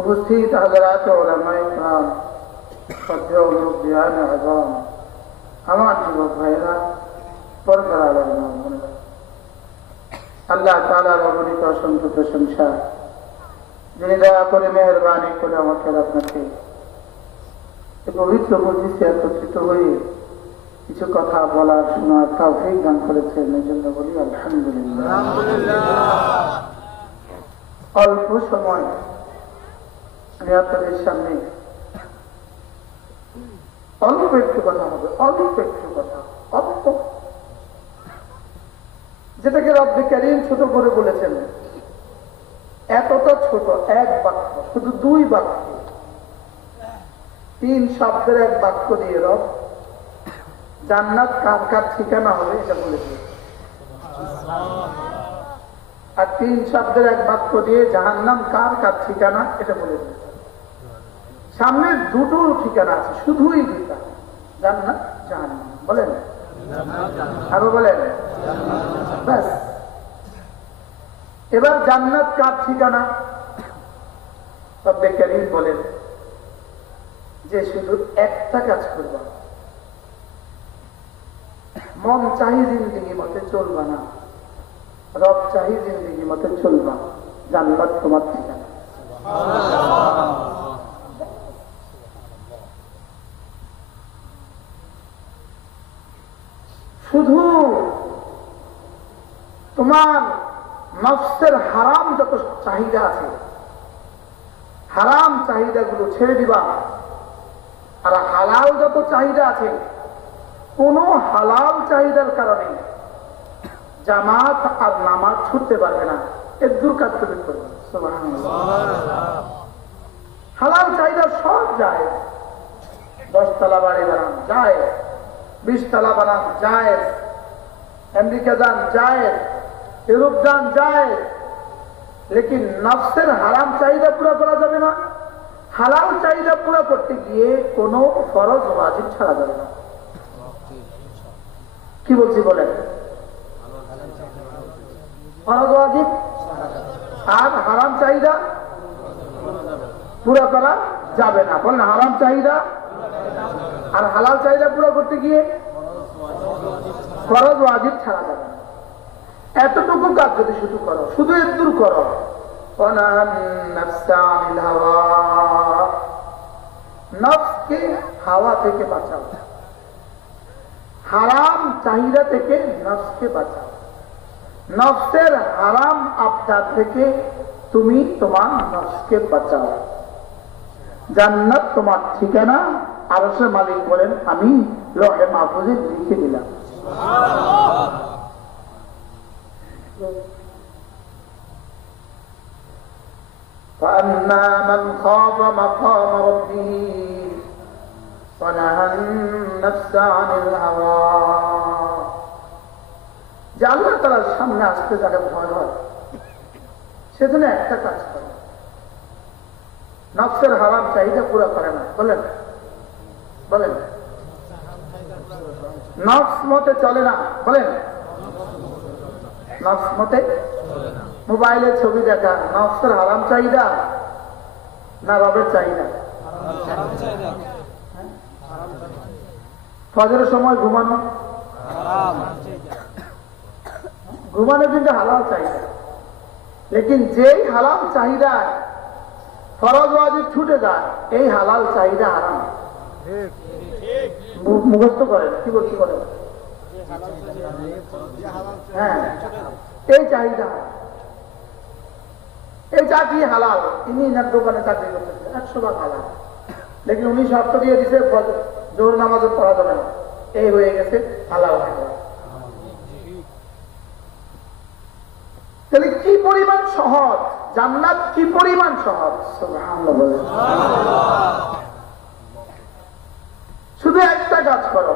উপস্থিত হযরত উলামায়ে কিরাম, শ্রদ্ধেয় মুরব্বিয়ান আযম, আমার যুবক ভাইরা, পর্দার আড়ালে মা বোনেরা, আল্লাহ তাআলার অগণিত অসংখ্য প্রশংসা, যিনি দয়া করে মেহেরবানি করে আমাকে আপনাকে এই পবিত্র মজলিসে একত্রিত হয়ে কিছু কথা বলার শোনার তৌফিক দান করেছেন। এই জন্য বলি আলহামদুলিল্লাহ। অল্প সময় আমি আপনাদের সামনে অল্প একটু কথা হবে, অল্প একটু কথা, অল্প, যেটাকে রব্বে কারীম ছোট করে বলেছেন। এতটা ছোট, এক বাক্য, শুধু দুই বাক্য, 3 শব্দের এক বাক্য দিয়ে রব জান্নাত কার কার ঠিকানা হবে এটা বলে দিয়েছে, আর 3 শব্দের এক বাক্য দিয়ে জাহান্নাম কার কার ঠিকানা এটা বলে দিয়েছে। সামনে দুটো ঠিকানা আছে, শুধুই দুটা, জান্নাত জাহান্নাম। বলেন আরো বলেন, ব্যাস। এবার জান্নাত কার ঠিকানা? রব্বে কারীম বলেন যে শুধু একটা কাজ করবা, মন চাহি জিন্দিগি মতে চলবা না, রব চাহি জিন্দিগি মতে চলবা, জান্নাত তোমার ঠিকানা। শুধু তোমার নফসের হারাম যত চাহিদা আছে, হারাম চাহিদাগুলো ছেড়ে দিবা, আর হালাল যত চাহিদা আছে, কোন হালাল চাহিদার কারণে জামাত আর নামাজ ছুটতে পারবে না, এর দূর কাজ তুমি করবে। হালাল চাহিদা সব যায়, 10 তলা বাড়ি বানান যায়, 20 তলা বানান যায়, আমেরিকা যান যায়, ইউরোপ যান যায়, লেকিন নফসের হারাম চাহিদা পুরো করা যাবে না। হালাল চাহিদা পুরো করতে গিয়ে কোনো ফরজ ওয়াজিব ছাড়া যাবে না। কি বলছি বলেন? ফরজ ওয়াজিব আর হারাম চাহিদা পুরো করা যাবে না। বলেন হারাম চাহিদা আর হালাল চাহিদা পুরো করতে গিয়ে ফরজ ওয়াজিব ছাড়া যাবে না। এতটুকু কাজ যদি শুধু করো, শুধু এতদূর করো, নফসকে হাওয়া থেকে বাঁচাও, হারাম চাহিদা থেকে নফসকে বাঁচাও, নফসের হারাম আবদার থেকে তুমি তোমার নফসকে বাঁচাও, জান্নাত তোমার ঠিকানা। আরশের মালিক বলেন আমি লৌহে মাহফুজে লিখে দিলাম। فأما من خاف مقام ربه ونهى النفس عن الهوى, যে আল্লাহ তাআলার সামনে আসতে যাকে ভয় হয়, সেজন্য একটা কাজ করে, নফসের হারাম চাহিদা পুরো করে না। বলেন বলেন, নফস মতে চলে না। বলেন নফস মতে, মোবাইলে ছবি দেখা নফসের হারাম চাহিদা না রবের চাহিদা? ফজরের সময় ঘুমানো, ঘুমানো কিন্তু হালাল চাহিদা, লেকিন যেই হালাল চাহিদা ফরজ ওয়াজিব ছুটে যায়, এই হালাল চাহিদা হারাম। মুখস্থ করেন, কি বলছি করেন? হ্যাঁ, এই চাহিদা, এই চাকরি হালাল, ইনি ইনার দোকানে চাকরি করতেছে, 100 ভাগ হালাল, লেকিন উনি শর্ত দিয়ে দিছে জোহর নামাজও পড়া যাবে না, এই হয়ে গেছে হালাল। তাহলে কি পরিমাণ সহজ জান্নাত, কি পরিমাণ সহজ! সুবহানাল্লাহ বলেন। শুধু একটা কাজ করো,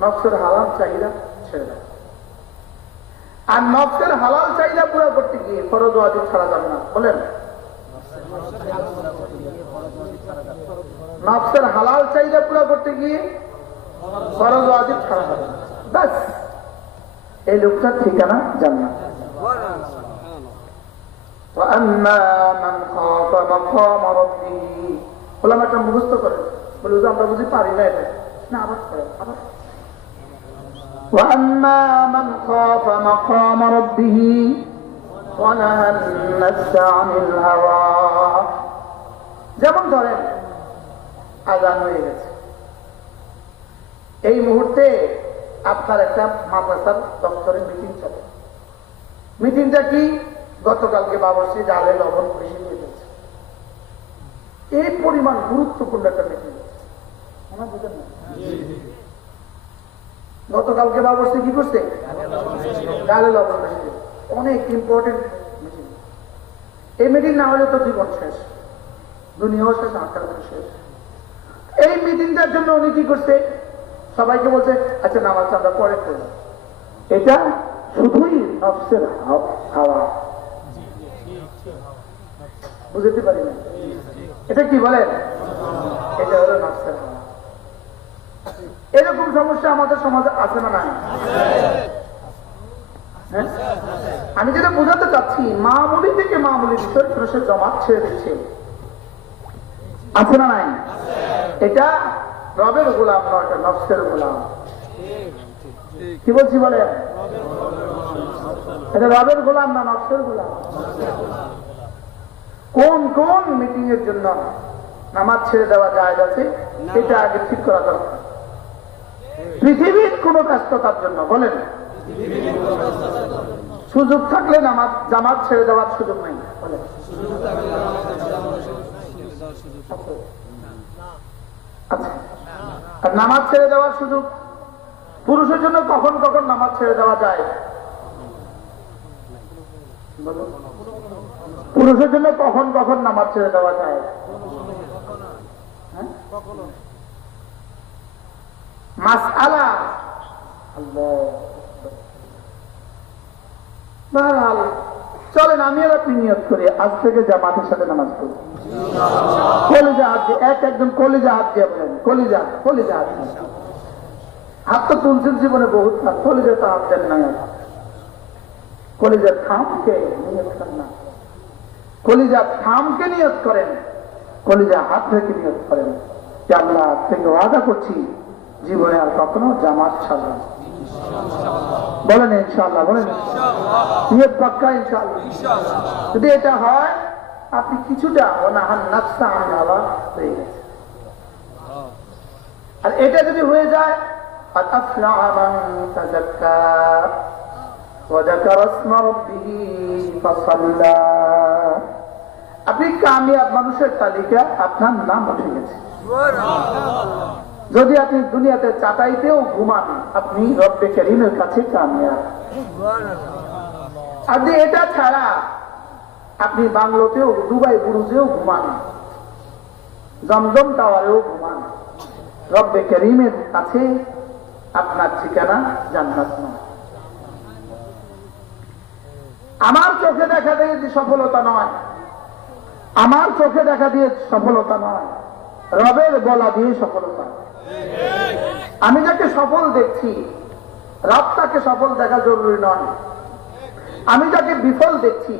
নফসের হালাল চাহিদা ছেড়ে দাও, আর নফসের হালাল চাহিদা পুরো করতে গিয়ে ফরজ ওয়াজিব ছাড়া যাবে না। বলেন নফসের হালাল চাহিদা পুরো করতে গিয়ে ফরজ ওয়াজিব ছাড়া যাবে না, ব্যাস। এই লোকটার ঠিকানা জান্নাত। وأما من خاف مقام ربه ওলামাটা মুখস্থ করে বলে যে আমরা বুঝি পারি না এটা না আবার করে আবার وأما من خاف مقام ربه ونهى النفس عن الهوى যেমন ধরেন আযান হয়ে গেছে এই মুহূর্তে আপনার একটা মাদ্রাসার দপ্তরে মিটিং চলে মিটিংটা কি গতকালকে বাবরচি ডালে লবণ বেশি হয়ে গেছে এই পরিমাণ গুরুত্বপূর্ণ একটা মিটিং বুঝেন না গতকালকে বাবরচি কি করছে ডালে লবণ বেশি অনেক ইম্পর্টেন্ট মিটিং এই মিটিং না হলে তো জীবন শেষ দুনিয়াও শেষ আখেরাতও শেষ এই মিটিংটার জন্য উনি কি করছে সবাইকে বলছে আচ্ছা নামাজ আমরা পরে করব এটা শুধুই নফসের হাওয়া বুঝতে পারি না এটা কি বলেন এটা হলো নফসের হাওয়া এরকম সমস্যা আমাদের সমাজে আছে না নাই আমি যেটা বোঝাতে চাচ্ছি মামুলি থেকে মামুলি বিষয় মানুষের জমাত ছেড়ে দিচ্ছে আছে না নাই এটা রবের গোলাম নয় এটা নফসের গোলাম কি বলছি বলে এটা রবের গোলাম না নফসের গোলাম কোন কোন মিটিং এর জন্য নামাজ ছেড়ে দেওয়া যায় আছে এটা আগে ঠিক করা দরকার পৃথিবীর কোন ব্যস্ততার জন্য বলেন সুযোগ থাকলে নামাজ জামাত ছেড়ে দেওয়ার সুযোগ নেই বলেন আচ্ছা আর নামাজ ছেড়ে দেওয়ার সুযোগ পুরুষের জন্য কখন কখন নামাজ ছেড়ে দেওয়া যায় পুরুষের জন্য কখন কখন নামাজ ছেড়ে দেওয়া যায় মাসআলা আল্লাহ চলেন আমি আর আপনি নিয়ত করি আজ থেকে জামাতের সাথে নামাজ পড়ব কলিজা হাত দিয়ে একদম কলিজা হাত দিয়ে বলেন কলিজা কলিজা হাত হাত তো তুলছেন জীবনে বহুত কলিজা তো হাত দেন না কলিজার থামকে নিয়ত করেন না কলিজার থামকে নিয়ত করেন কলিজা হাত থেকে নিয়ত করেন যে আমরা আজ থেকে ওয়াদা করছি জীবনে আর কখনো জামাত ছাড়ব না বলেন ইনশাআল্লাহ বলেন নিয়ত পাক্কা ইনশাআল্লাহ যদি এটা হয় আপনি কিছুটা ওনাহান নাফসা আন হাওয়া হয়ে গেছে আর এটা যদি হয়ে যায় আতাফলাহ মান তাযাক্কা ওয়া যাকারা ইসমা রাব্বিহি ফাসাল্লা আপনি কামিয়াব মানুষের তালিকা আপনার নাম উঠে গেছে যদি আপনি দুনিয়াতে চাটাইতেও ঘুমান আপনি রব্বে কারীমের কাছে কামিয়াব আর যদি এটা ছাড়া আপনি বাংলোতেও দুবাই বুরুজেও ঘুমান জমজম টাওয়ারেও ঘুমান রব্বে কারীমের কাছে আপনার ঠিকানা জান্নাত নয় আমার চোখে দেখা দিয়ে সফলতা নয় আমার চোখে দেখা দিয়ে সফলতা নয় রবের বলা দিয়ে সফলতা আমি যাকে সফল দেখছি রব তাকে সফল দেখা জরুরি নয় আমি যাকে বিফল দেখছি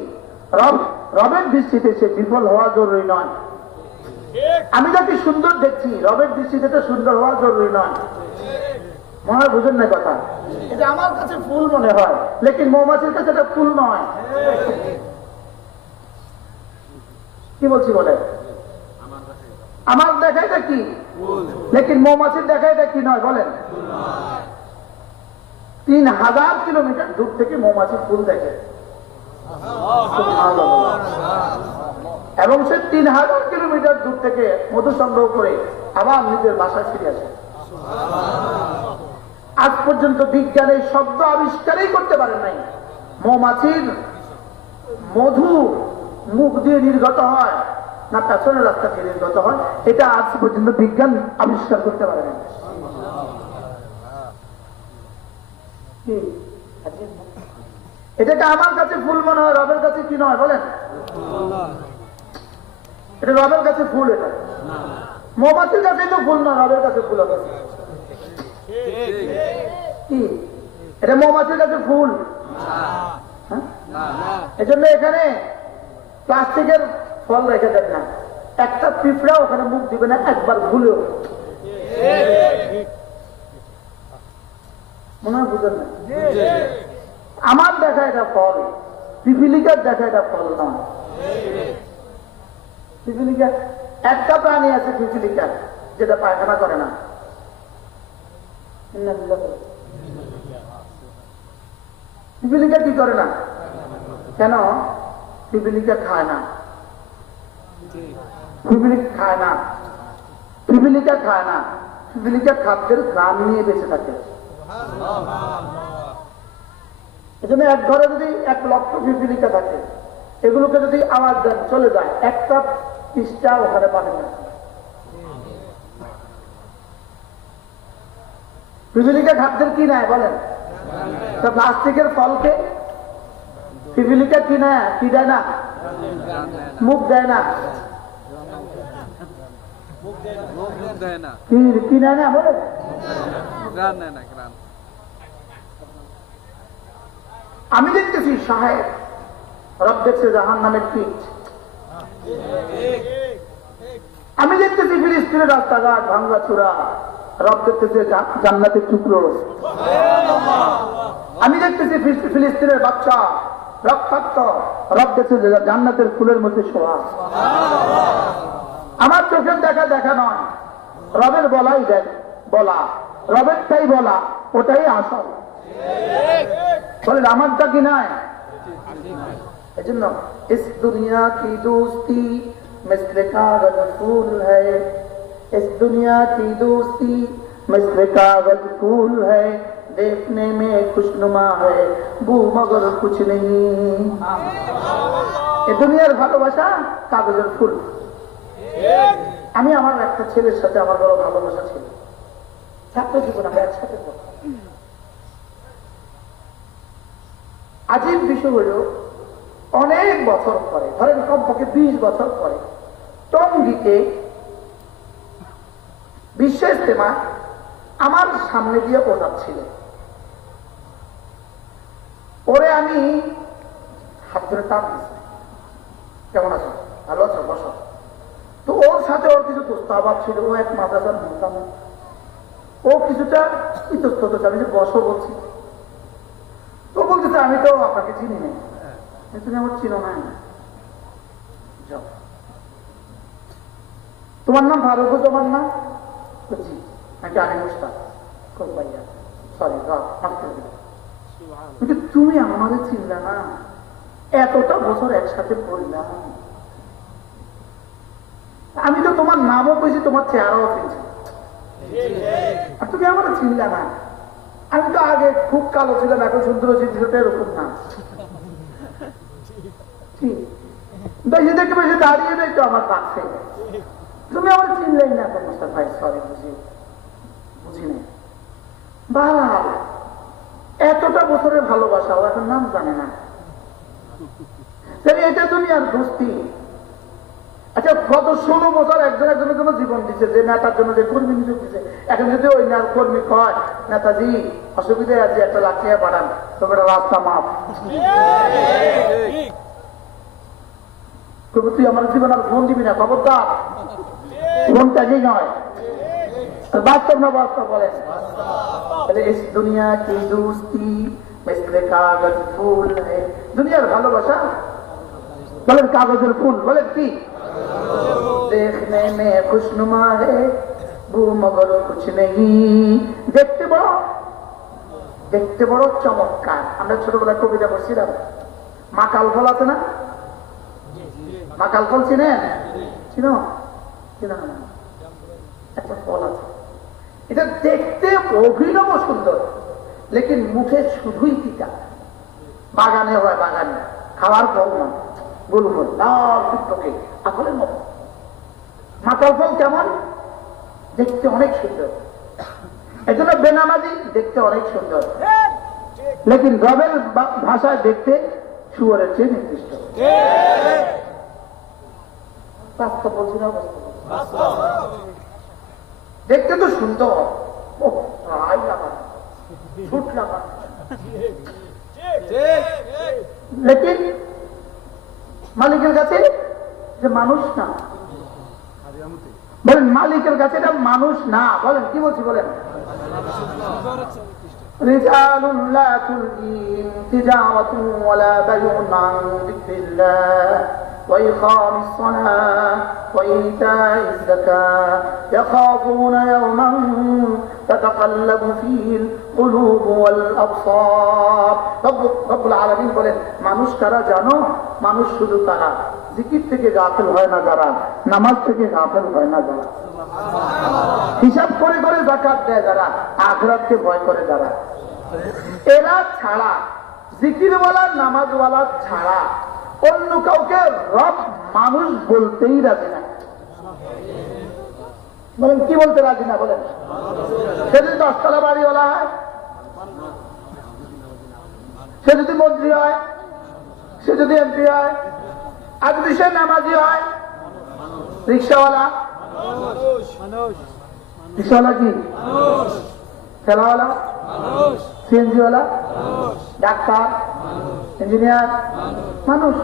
রবের দৃষ্টিতে সে বিফল হওয়া জরুরি নয় আমি যাকে সুন্দর দেখছি রবের দৃষ্টিতে সুন্দর হওয়া জরুরি নয় মনে হয় বুঝেন না কথা এটা আমার কাছে ফুল মনে হয় লেকিন মৌমাছির কাছে এটা ফুল নয় কি বলছি বলে আমার দেখাইটা কি লেকিন মৌমাছির দেখাইটা কি নয় বলেন 3000 কিলোমিটার দূর থেকে মৌমাছি ফুল দেখে এবং সে 3000 কিলোমিটার দূর থেকে মধু সংগ্রহ করে আবার নিজের বাসায় ফিরে আসে আজ পর্যন্ত বিজ্ঞানের শব্দ আবিষ্কারই করতে পারেন নাই মৌমাছির মধু মুখ দিয়ে নির্গত হয় না পেছনের রাস্তা দিয়ে নির্গত হয় এটা আজ পর্যন্ত বিজ্ঞান আবিষ্কার করতে পারে না এটাকে আমার কাছে ফুল মনে হয় রবের কাছে কি নয় বলেন এটা রবের কাছে ফুল এটা মৌমাছির কাছে তো ফুল নয় রবের কাছে ফুল হবে কি এটা মৌমাছির কাছে ফুল এজন্য এখানে প্লাস্টিকের ফল রেখে দেন না, একটা পিঁপড়া ওখানে মুখ দিবে না একবার ভুলেও। মনে হয় বুঝেন না? আমার দেখা এটা ফল, পিপিলিকার দেখা এটা ফল নয়। পিপিলিকা একটা প্রাণী আছে পিপিলিকার যেটা পায়খানা করে না। পিপিলিকা কি করে না কেন? পিপিলিকা খায় না, পিপিলিকা খায় না, পিপিলিকা খায় না, পিপিলিকা খাদ্যের গ্রাম নিয়ে বেঁচে থাকে। এজন্য এক ঘরে যদি 1 লক্ষ পিপিলিকা থাকে, এগুলোকে যদি আওয়াজ দেন চলে যায়, একটা পৃষ্ঠা ওখানে পাবে না। পিপিলিকা খাদ্যের কি নেয় বলেন? প্লাস্টিকের ফলকে পিপিলিকা কি নেয়? কি দেয় না? মুখ দেয় না। কি নেয় না বলেন? আমি দেখতেছি সাহেব, রব দেখছে জাহান্নামের পিঠ। আমি দেখতেছি ফিলিস্তিনের রাস্তাঘাট ভাঙ্গা চূড়া, রব দেখতেছে জান্নাতের টুকরো। আমি দেখতেছি ফিলিস্তিনের বাচ্চা রক্তাক্ত, রব দেখছে জান্নাতের ফুলের মধ্যে শোয়া। আমার চোখের দেখা নয়, রবের বলাই দেখ বলা, রবেরটাই বলা, ওটাই আসল। বলেন আমারটা কি নয়? এই জন্য ইস দুনিয়া কি দোস্তি মিসলে কাগজ ফুল হ্যায়, इस दुनिया की दोस्ती मिस्र कागज फूल है, देखने में खुशनुमा है वो मगर कुछ नहीं। এই দুনিয়ার ভালোবাসা কাগজের ফুল। আমি আমার একটা ছেলের সাথে আমার বড় ভালোবাসা ছিল, ছাত্র জীবন আমরা একসাথে পড়তাম। আজীব বিষয় হলো অনেক বছর পরে, ধরেন কমপক্ষে 20 বছর পরে টঙ্গীতে বিশ্ব ইজতেমা আমার সামনে দিয়ে ও যাচ্ছিল। ওরে আমি হাত ধরে টান দিচ্ছি, কেমন আছো, ভালো আছো, বসো। তো ওর সাথে ওর কিছু দোস্তাভাব ছিল, ও এক মাদ্রাসার মোহতাম, ও কিছুটা ইতস্তত, আমি যে বসো বলছি, তো বলতেছে আমি তো আপনাকে চিনি না। তুমি আমার চিনো না? যাও, তোমার নাম ফারুক, তোমার নাম জি, নাকি আমি মুস্তাক? ভাইয়া সরি, মাফ করে দিলাম। তুমি আমারে চিনলে না, এতটা বছর একসাথে পড়লাম, আমি তো তোমার নামও পেয়েছি, তোমার চেহারাও পেয়েছি, আর তুমি আমার চিনলে না। আমি তো আগে খুব কালো ছিলাম, এখন সুন্দর হয়েছি, বিষয়টা এরকম না। বেশি থেকে বেশি দাঁড়িয়ে নেই তো আমার কাছে, তুমি আমার চিনলেই না তো মুস্তাক ভাই, সরি বুঝি নেই। বাল এতটা বছরের ভালোবাসা, ও এখন নাম জানে না। এটা দুনিয়ার দোস্তি। আচ্ছা, গত 16 বছর একজন একজনের জন্য জীবন দিচ্ছে, যে নেতার জন্য যে কর্মী নিযোগ দিচ্ছে, এখন যদি ওই কর্মী কয় নেতাজি অসুবিধায় আছে, 1 লাখ টাকা পাঠান, তবে রাস্তা মাফ, তবে তুই আমার জীবন আর ফোন দিবি না, খবরদার। ফোনটা কি নয়, বাস্তব না বাস্তব বলেন? इस दुनिया की दोस्ती मिसले कागज फूल है, दुनियार ভালোবাসা বলেন কাগজের ফুল, বলেন কি? देखने में खुशनुमा है वो मगर कुछ नहीं। দেখতে বড় চমৎকার। আমরা ছোটবেলায় কবিতা পড়ছিলাম, মাকাল ফল আছে না? মাকাল ফল চিনেন? চিনো না? একটা ফল আছে, এটা দেখতে অভিনব সুন্দর, লেকিন মুখে শুধুই তিতা। বাগানে হয়, বাগানে খাওয়ার ফল না, গোল ফল, লাল টুকটকে আপেলের মতো। মাকাল ফল কেমন? দেখতে অনেক সুন্দর, এজন্য বেনামাজি দেখতে অনেক সুন্দর, লেকিন রবের ভাষায় দেখতে শুয়োরের চেয়ে নির্দিষ্ট। বাস্তব বলছি না? দেখতে তো সুন্দর, লেকিন মালিকের কাছে যে মানুষ না। বলেন মালিকের কাছে এটা মানুষ না। বলেন কি বলছি বলেন। رجال لا تلهيهم تجارة ولا بيع عن ذكر الله وإقام الصلاة وإيتاء الزكاة يخافون يوما تتقلب فيه القلوب والأبصار رب العالمين বলেন মানুষ কারা জানো? মানুষ শুধু তারা জিকির থেকে গাফেল হয় না যারা, নামাজ থেকে গাফেল হয় না যারা, হিসাব করে করে যাকাত দেয় যারা, আখিরাতকে ভয় করে যারা, এরা ছাড়া, জিকিরওয়ালা নামাজওয়ালা ছাড়া অন্য কাউকে রব মানুষ বলতেই রাজি না। বলেন কি বলতে রাজি না? বলেন সে যদি 10 তলা বাড়িওয়ালা হয়, সে যদি মন্ত্রী হয়, সে যদি এমপি হয়, আর যদি সে নামাজি হয়, রিক্সাওয়ালা, রিক্সাওয়ালা কি ঠেলাওয়ালা, সিএনজিওয়ালা, ডাক্তার, ইঞ্জিনিয়ার, মানুষ।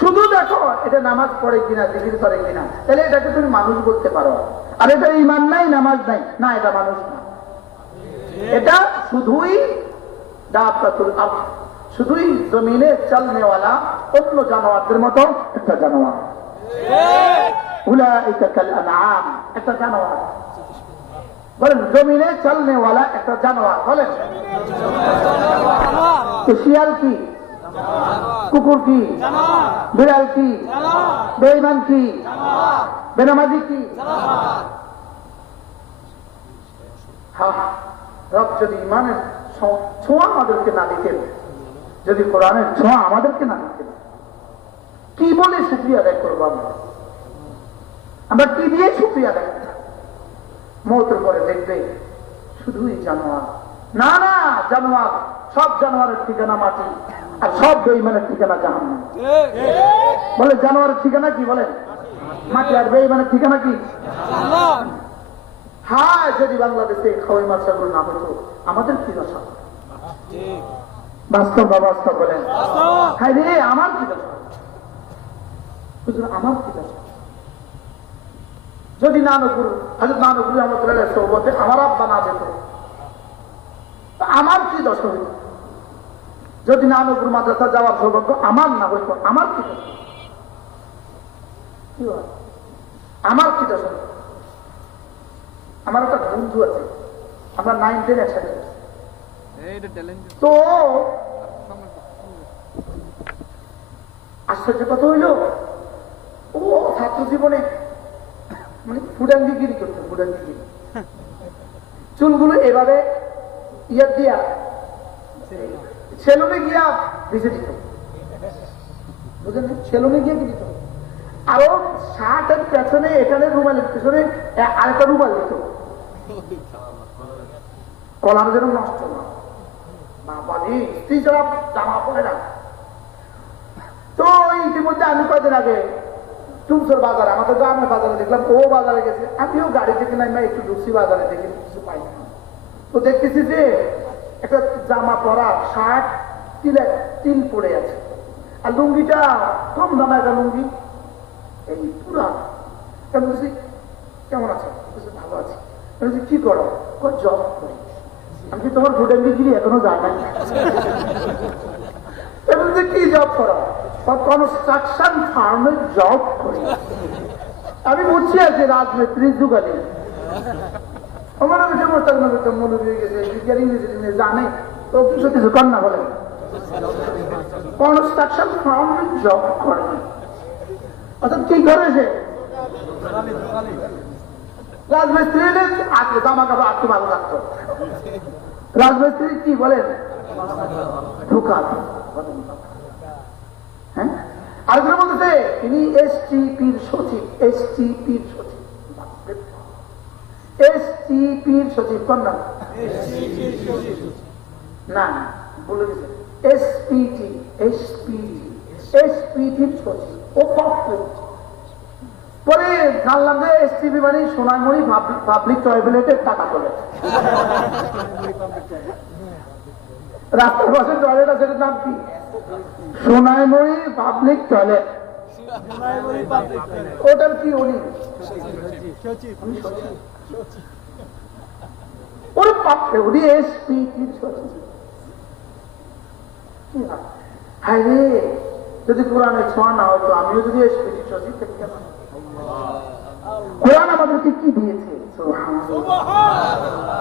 শুধু দেখো এটা নামাজ পড়ে কিনা, জিকির করে কিনা, তাহলে এটাকে তুমি মানুষ বলতে পারো। আর এটা ঈমান নাই, নামাজ নাই, না এটা মানুষ না। এটা শুধুই দাব্বাতুল আরদ, শুধুই জমিনে চলনেওয়ালা অন্য জানোয়ারদের মতো একটা জানোয়ার। উলাইকা কাল আনআম, একটা জানোয়ার। বলেন জমিনে চলনেওয়ালা একটা জানোয়ার। বলেন শিয়াল কি, কুকুর কি, বিড়াল কি, বেঈমান কি, বেনামাজি কি? রব যদি ইমানের ছোঁয়া আমাদেরকে না দিতেন, যদি কোরআনের ছোঁয়া আমাদেরকে না দিতেন, কি বলে শুকরিয়া আদায় করবো? আমরা কি দিয়ে শুকরিয়া আদায় করব? মওতের পরে দেখবে শুধুই জানোয়ার। না না, জানোয়ার, সব জানোয়ারের ঠিকানা মাটি, আর সব বেঈমানের ঠিকানা জাহান্নাম। বলে জানোয়ারের ঠিকানা কি? বলেন মাটি, আর বেঈমানের ঠিকানা কি? হ্যাঁ, যদি বাংলাদেশে খাওয়াই মাছগুলো না হতো আমাদের কি দশা? বাস্তব বা বাস্তব বলেন। হ্যাঁ রে, আমার কি দশা? আমার কি দশা? যদি নানপুর হযরত নানপুর রহমাতুল্লাহ সোহবতে আমার আব্বা না যেত, আমার কি দশা হইত? যদি নানপুর মাদ্রাসা যাওয়ার সৌভাগ্য আমার না হইত, আমার কি দশা? আমার কি দশা? আমার একটা বন্ধু আছে, আমরা 9, 10 একসাথে, তো আশ্চর্য কথা হইল ও ছাত্র জীবনে মানে ফুডাঙ্গিগিরি করতো, ফুডাঙ্গিগিরি। চুলগুলো এভাবে ইয়ার দিয়া সেলুনে গিয়া ভিজে দিত, বুঝলেন? সেলুনে গিয়ে দিত। আরো শার্টের পেছনে, এখানে রুমালের পেছনে আরেকটা রুমাল দিত, কলার যেন নষ্ট না। বাবাজি, স্ত্রী ছাড়া জামা পড়ে না। তো ইতিমধ্যে আমি কয়েকদিন আগে চুমসর বাজারে, আমাদের গ্রামের বাজারে দেখলাম, ও বাজারে গেছে, আমিও গাড়ি থেকে নামে একটু ঢুকছি বাজারে, দেখি কিছু পাই না। তো দেখতেছি যে একটা জামা পরা, শার্ট তিল পড়ে আছে, আর লুঙ্গিটা কম দামে একটা লুঙ্গি, এই পুরা। বলছি কেমন আছে? ভালো আছে। বলছি কি করো? জব করি। আমি কি তোমার ফুডাঙ্গিগিরি এখনো যায় নাই? বলছে কি জব করো? কনস্ট্রাকশন ফার্মে জব করি। আমি বুঝছি আর কি রাজমিস্ত্রি যুগালি আমার মনে হয়ে গেছে জানে তো কিছু কিছু কর না, বলে কনস্ট্রাকশন ফার্মে জব করে। অর্থাৎ কি করেছে? রাজমিস্ত্রি আজকে জামা কাপড় আজকে ভালো লাগতো। রাজমিস্ত্রি কি বলেন? ঢোকা। হ্যাঁ, আরেকজন বলতেছে তিনি এসটিপির সচিব। এসটিপির সচিব, এসটিপির সচিব কোন নাম? না, বলে গেছে এসপিটি, এসপিটি, এসপিটির সচিব। ও পরে জানলাম যে এসটিপি মানে সোনামণি পাবলিক টয়লেটের টাকা তোলে। রাস্তার পাশে টয়লেট আছে, নাম কি? সোনামণি পাবলিক টয়লেট। ওটার কি উনি ওর পাপে উনি এসপি কি হায় রে, যদি কোরআনে ছোঁয়া না হতো আমিও যদি এসপি সচিব থাকি না। কোরআন আমাদেরকে কি দিয়েছে?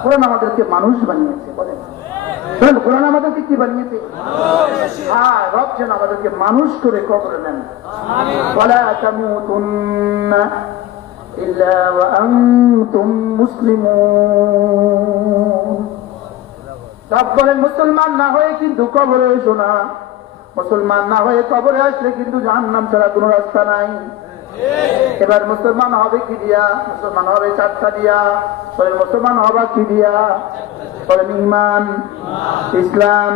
কোরআন আমাদেরকে মানুষ বানিয়েছে। বলেন কোরআন আমাদেরকে কি বানিয়েছে? হ্যাঁ, রব যেন আমাদেরকে মানুষ করে কবরে নেন। ওয়ালা তামুতুন্না ইল্লা ওয়া আনতুম মুসলিমুন। রব বলেন মুসলমান না হয়ে কিন্তু কবরে এসো না। মুসলমান না হয়ে কবরে আসলে কিন্তু জাহান্নাম ছাড়া কোনো রাস্তা নাই। এবার মুসলমান হবে কি দিয়া? মুসলমান হবে চারটা দিয়া। বলেন মুসলমান হবা কি দিয়া? বলেন ঈমান, ইসলাম,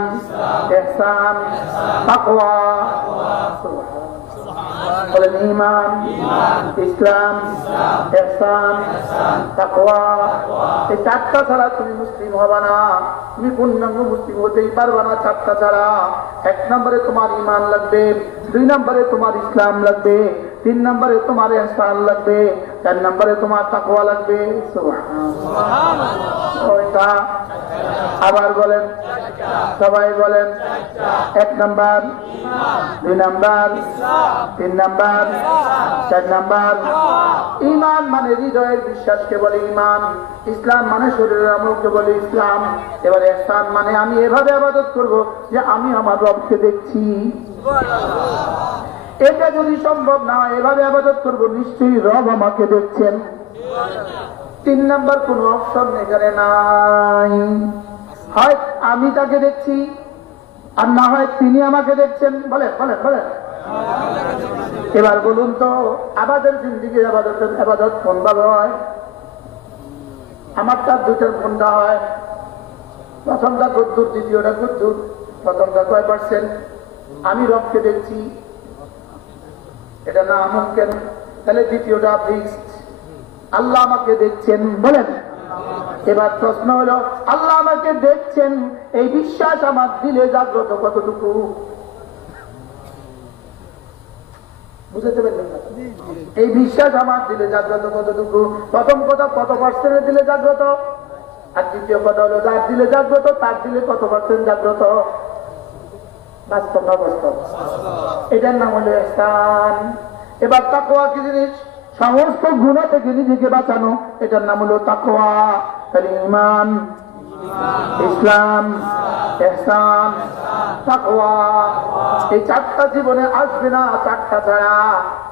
ইহসান, তাকওয়া। বলেন ঈমান, ইসলাম, ইহসান, তাকওয়া। এই চারটা ছাড়া তুমি মুসলিম হবা না, তুমি পূর্ণাঙ্গ মুসলিম হতেই পারবা না চারটা ছাড়া। 1 নম্বরে তোমার ঈমান লাগবে, 2 নম্বরে তোমার ইসলাম লাগবে, 3 নম্বরে তোমার ইহসান লাগবে, 4 নম্বরে তোমার তাকওয়া লাগবে। সুবহানাল্লাহ। আবার বলেন, সবাই বলেন। 1 নম্বর, 2 নম্বর, 3 নম্বর, 4 নম্বর। ঈমান মানে হৃদয়ের বিশ্বাসকে বলে ঈমান, ইসলাম মানে শরীরের আমলকে বলে ইসলাম। এবার ইহসান মানে আমি এভাবে ইবাদত করব যে আমি আমার রবকে দেখছি। এটা যদি সম্ভব না হয় এভাবে ইবাদত করব নিশ্চয়ই রব আমাকে দেখছেন। 3 নম্বর কোন অপশন এখানে নাই। হয় আমি তাকে দেখছি আর না হয় তিনি আমাকে দেখছেন। বলেন বলেন বলেন। এবার বলুন তো আমাদের জিন্দিগির ইবাদত কোন ভাবে হয়? আমারটা 2টার কোনটা হয়? প্রথমটা গুদ্দুর, দ্বিতীয়টা গুদ্দুর। প্রথমটা কয় পার্সেন্ট? আমি রবকে দেখছি, এটা না মুমকিন। তাহলে দ্বিতীয়টা ফিক্সড, আল্লাহ আমাকে দেখছেন। বলেন। এবার প্রশ্ন হলো আল্লাহ আমাকে দেখছেন এই বিশ্বাস আমার দিলে জাগ্রত কতটুকু? বুঝতে পারলেন না? এই বিশ্বাস আমার দিলে জাগ্রত কতটুকু? প্রথম কথা কত পার্সেন্টের দিলে জাগ্রত, আর দ্বিতীয় কথা হলো যার দিলে জাগ্রত তার দিলে কত পার্সেন্ট জাগ্রত? বাস্তব না বাস্তব? এটার নাম হলো ইহসান। এবার তাকওয়া কি জিনিস? সমস্ত গুনাহ থেকে নিজেকে বাঁচানো, এটার নাম হলো তাকওয়া। তাহলে ঈমান, ইসলাম, ইহসান, তাকওয়া। এই 4টা জীবনে আসবে না 4টা ছাড়া।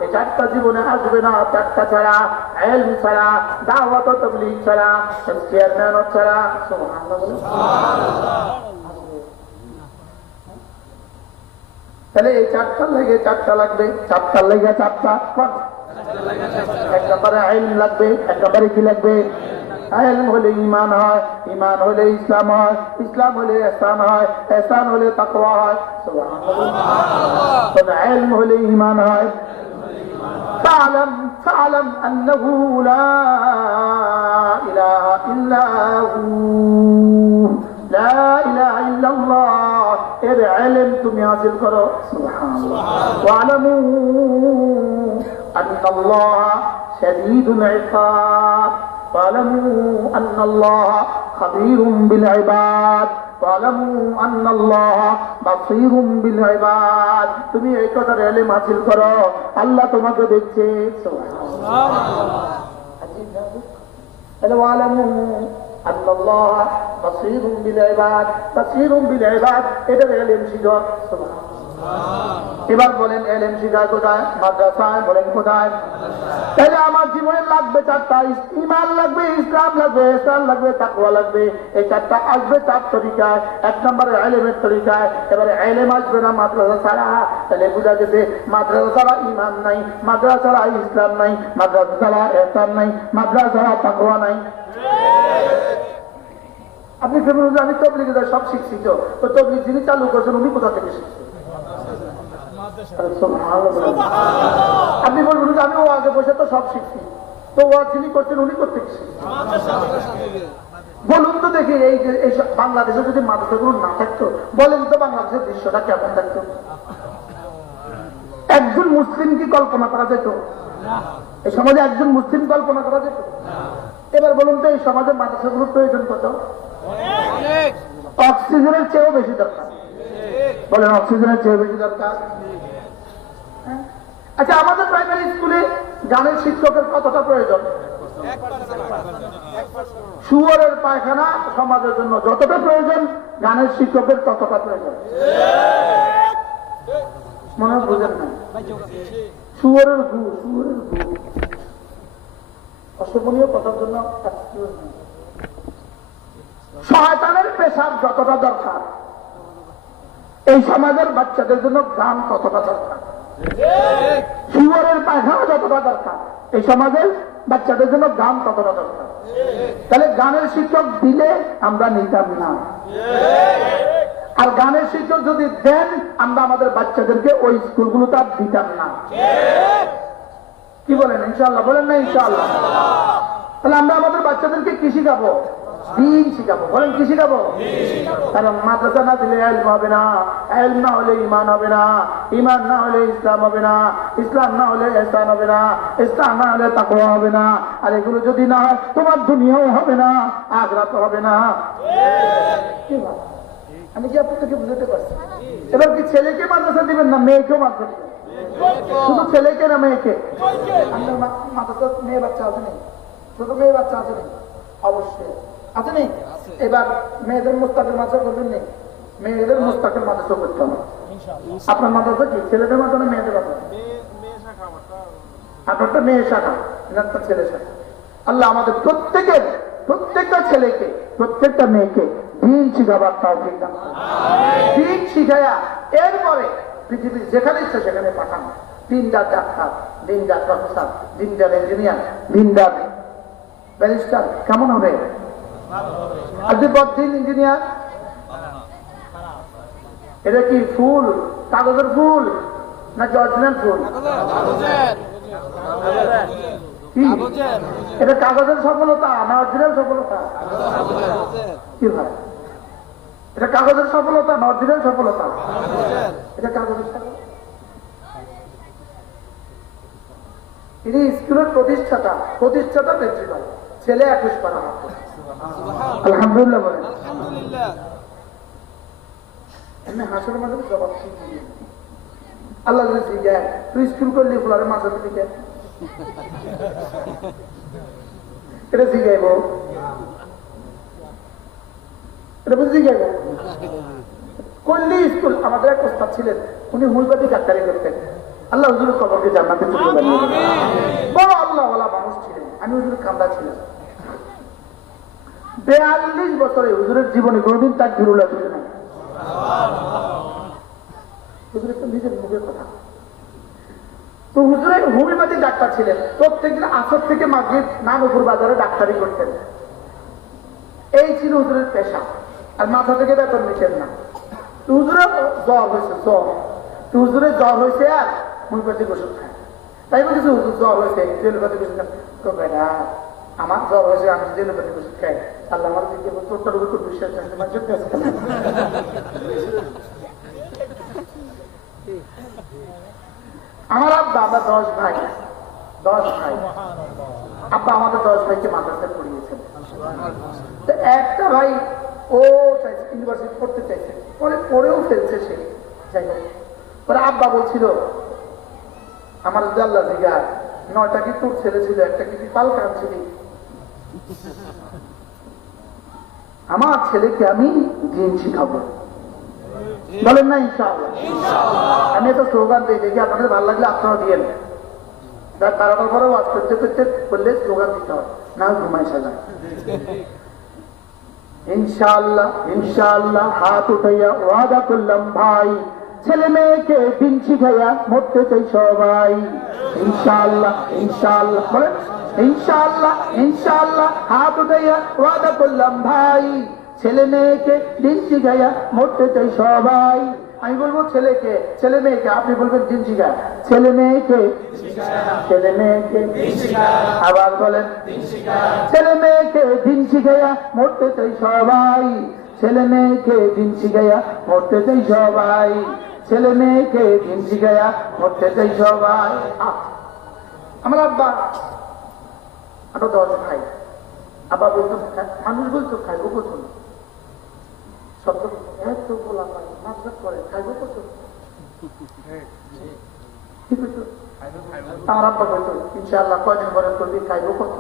এই 4টা জীবনে আসবে না 4টা ছাড়া। ইলম ছাড়া, দাওয়াত ও তাবলীগ ছাড়া, চেয়ারম্যান ছাড়া। সুবহানাল্লাহ। তাহলে এই 4টার লেগে 4টা লাগবে, 4টার লেগে 4টা। 1 নম্বরে ইলম লাগবে, 1 নম্বরে কি লাগবে? ইলম হলে ঈমান হয়, ঈমান হলে ইসলাম হয়, ইসলাম হলে ইহসান হয়, ইহসান হলে তাকওয়া হয়। সুবহানাল্লাহ। তবে ইলম হলে ঈমান হয়। فاعلم أنه لا إله إلا هو لا إله إلا الله। এর ইলম তুমি হাসিল করো। সুবহানাল্লাহ। ওয়ালামু আন্নাল্লাহা শাদীদুল ইকাব। ওয়ালামু আন্নাল্লাহা খাবীরুম বিল ইবাদ। ওয়ালামু আন্নাল্লাহা বাসীরুম বিল ইবাদ। তুমি এই কথার ইলম হাসিল করো, আল্লাহ তোমাকে দেখছে। সুবহানাল্লাহ। আজীব না? তাহলে ওয়ালামু আন্নাল্লাহা বাসীরুম বিল ইবাদ, বাসীরুম বিল ইবাদ, এটার ইলম শিখো। সুবহানাল্লাহ। এবার বলেন ইলম শিখায় কোথায়? মাদ্রাসায়। বলেন কোথায়? তাহলে আমার জীবনে লাগবে 4টা, ঈমান লাগবে, ইসলাম লাগবে, ইহসান লাগবে, তাকওয়া লাগবে। এই 4টা আসবে 4 তরিকায়। 1 নম্বরে ইলমের তরিকায়। এবারে ইলম আসবে না মাদ্রাসা ছাড়া। তাহলে বুঝা গেছে মাদ্রাসা ছাড়া ঈমান নাই, মাদ্রাসা ছাড়া ইসলাম নাই, মাদ্রাসা ছাড়া ইহসান নাই, মাদ্রাসা ছাড়া তাকওয়া নাই। আপনি বলুন আমি তাবলীগে সব শিখছি, তো তাবলীগ যিনি চালু করছেন উনি কোথা থেকে শিখছেন? আপনি বলবেন আমি ও আগে বসে তো সব শিখছি, তো ও যিনি করছেন উনি করতে বলুন তো দেখি। এই যে বাংলাদেশে যদি মাদ্রাসাগুলো না থাকতো, বলেন তো বাংলাদেশের দৃশ্যটা কেমন থাকতো? একজন মুসলিম কি কল্পনা করা যেত? এই সমাজে একজন মুসলিম কল্পনা করা যেত? এবার বলুন তো এই সমাজে মাদ্রাসাগুলোর প্রয়োজন কত? অক্সিজেনের চেয়েও বেশি দরকার। বলেন অক্সিজেনের চেয়েও বেশি দরকার। আচ্ছা, আমাদের প্রাইমারি স্কুলে গানের শিক্ষকের কতটা প্রয়োজন? শুয়োরের পায়খানা সমাজের জন্য যতটা প্রয়োজন, গানের শিক্ষকের ততটা প্রয়োজন। মনে হয় বুঝেন না? শুয়োরের গু অশোভনীয় কথার জন্য শয়তানের পেশাব যতটা দরকার, এই সমাজের বাচ্চাদের জন্য গান ততটা দরকার। শুয়োরের পায়খানা যতটা দরকার, এই সমাজের বাচ্চাদের জন্য গান ততটা দরকার। তাহলে গানের শিক্ষক দিলে আমরা নিতাম না, আর গানের শিক্ষক যদি দেন আমরা আমাদের বাচ্চাদেরকে ওই স্কুলগুলো তার দিতাম না। কি বলেন? ইনশাআল্লাহ বলেন না? ইনশাআল্লাহ। তাহলে আমরা আমাদের বাচ্চাদেরকে কি শিখাবো? দিন শিখাবো। বলেন কি শিখাবো? কারণ মাদ্রাসা না দিলে ইলম হবে না, ইলম না হলে ঈমান হবে না, ঈমান না হলে ইসলাম হবে না, ইসলাম না হলে ইহসান হবে না, ইহসান না হলে তাকওয়া হবে না। আর এগুলো যদি না হয় তোমার দুনিয়াও হবে না, আখিরাত হবে না। আমি কি আপনাকে বুঝাতে পারছি? এবার কি ছেলেকে মাদ্রাসা দিবেন না মেয়েকেও মাদ্রাসা দিবেন? শুধু ছেলেকে না মেয়েকে? আমাদের মাদ্রাসা মেয়ে বাচ্চা আছে নেই? ছোট মেয়ে বাচ্চা আছে নেই? অবশ্যই আছে নেই? এবার মেয়েদের মুস্তাকের মাদ্রাসা করবেন নেই? মেয়েদের মুস্তাকের মাদ্রাসা করতে হবে। আপনার মাদ্রাসা কি ছেলেদের মাদ্রাসা না মেয়েদের মাদ্রাসা? আপনারটা মেয়ে শাখা, একটা ছেলে শাখা। আল্লাহ আমাদের প্রত্যেকটা ছেলেকে প্রত্যেকটা মেয়েকে দিন শিখাবার তৌফিক দান করুন। দিন শিখায়া এরপরে পৃথিবীর যেখানে ইচ্ছা সেখানে পাঠানো। দিনদার ডাক্তার, দিনদার প্রফেসর, দিনদার ইঞ্জিনিয়ার, দিনদার ব্যারিস্টার কেমন হবে? আর যে বদিন ইঞ্জিনিয়ার, এটা কি ফুল, কাগজের ফুল নাকি অরিজিনাল ফুল? এটা কাগজের সফলতা না অরিজিনাল সফলতা? কি ভাই, এটা কাগজের সফলতা না অরিজিনাল সফলতা? এটা কাগজের সফলতা। তিনি স্কুলের প্রতিষ্ঠাতা প্রিন্সিপাল, ছেলে 21 পারা মাত্র। আলহামদুলিল্লাহ বলেন। এমনি হাসরের মাঝে জবাব আল্লাহ যদি জিজ্ঞাসা তুই স্কুল করলি ফুলারের মাঝে দিকে, এটা জিজ্ঞাইব, এটা বুঝে জিজ্ঞাইব করলি স্কুল। আমাদের এক ওস্তাদ ছিলেন, উনি হুলবাতি ডাক্তারি করতেন। আল্লাহ হুজুরের কবরকে জান্নাতে চলে গেলেন। বড় আল্লাহওয়ালা মানুষ ছিলেন। আমি হুজুরের কান্দা ছিলাম। 42 বছরে হুজুরের জীবনে কোনদিন তার বিরুলা ছিল না। হুজুরের তো নিজের মুখের কথা। তো হুজুরের হোমিওপ্যাথি ডাক্তার ছিলেন। প্রত্যেকদিন আসর থেকে মাগরিব নাগপুর বাজারে ডাক্তারি করতেন। এই ছিল হুজুরের পেশা। আর মাথা থেকে বেতন নিতেন না। তো হুজুরের জ্বর হয়েছে, হুজুরের জ্বর হয়েছে আর হোমিওপ্যাথিক ওষুধ খায়। তাই বলছি হুজুর জ্বর হয়েছে, হোমিওপ্যাথিক ওষুধ তো বেটা আমার জ্বর হয়েছে, আমি যদি হোমিওপ্যাথিক ওষুধ খাই আল্লাহ আমার দিকে তোরটার উপর তো বিশ্বাস আছে। আমার আব্বা, আমরা 10 ভাই। আব্বা আমাদের 10 ভাইকে মাদ্রাসায় পড়িয়েছেন। একটা ভাই ও চাইছে ইউনিভার্সিটি পড়তে চাইছে, পড়েও ফেলছে সে। যাই হোক, পরে আব্বা বলছিল আমার যদি আল্লাহ জিগার 9টা কি তোর ছেলে ছিল, একটা কি তুই পাল কাঁদছিলি, আমার ছেলেকে আমি দিন শিখাবো। বলেন না ইনশাআল্লাহ? আমি একটা স্লোগান দিই, দেখি আপনাদের ভালো লাগলে আপনারা দিয়েন। তারাবার পরে ওয়াজ করতে করতে বললে স্লোগান দিতে হয়, না ঘুমাই সাজায়। ইনশাআল্লাহ ইনশাআল্লাহ হাত উঠাইয়া ওয়াদা করলাম ভাই, ছেলে মেয়েকে দিন শিখাইয়া মরতে চাই সবাই। ইনশাআল্লাহ ইনশাআল্লাহ বলেন। ইনশাআল্লাহ ইনশাআল্লাহ হাত উঠাইয়া ওয়াদা করলাম ভাই, ছেলে মেয়েকে দিন শিখাইয়া মরতে চাই সবাই। আমি বলবো ছেলেকে, ছেলে মেয়েকে, আপনি বলবেন দিন শিখা। ছেলে মেয়েকে আবার বলেন, ছেলে মেয়েকে দিন শিখাইয়া মরতে চাই সবাই। ছেলে মেয়েকে দিন শিখাইয়া মরতে চাই সবাই। ছেলে মেয়েকে দিন শিখাইয়া মরতে চাই সবাই। আমার আব্বা আরো 10 খাই, আব্বা বলতো মানুষ বলতো খাইবো কত, শব্দ এত বলা পাই মাত্রা করে খাইবো কত। আমার আব্বা বলতো ইনশাআল্লাহ কয়দিন পরে করবি খাইবো কত,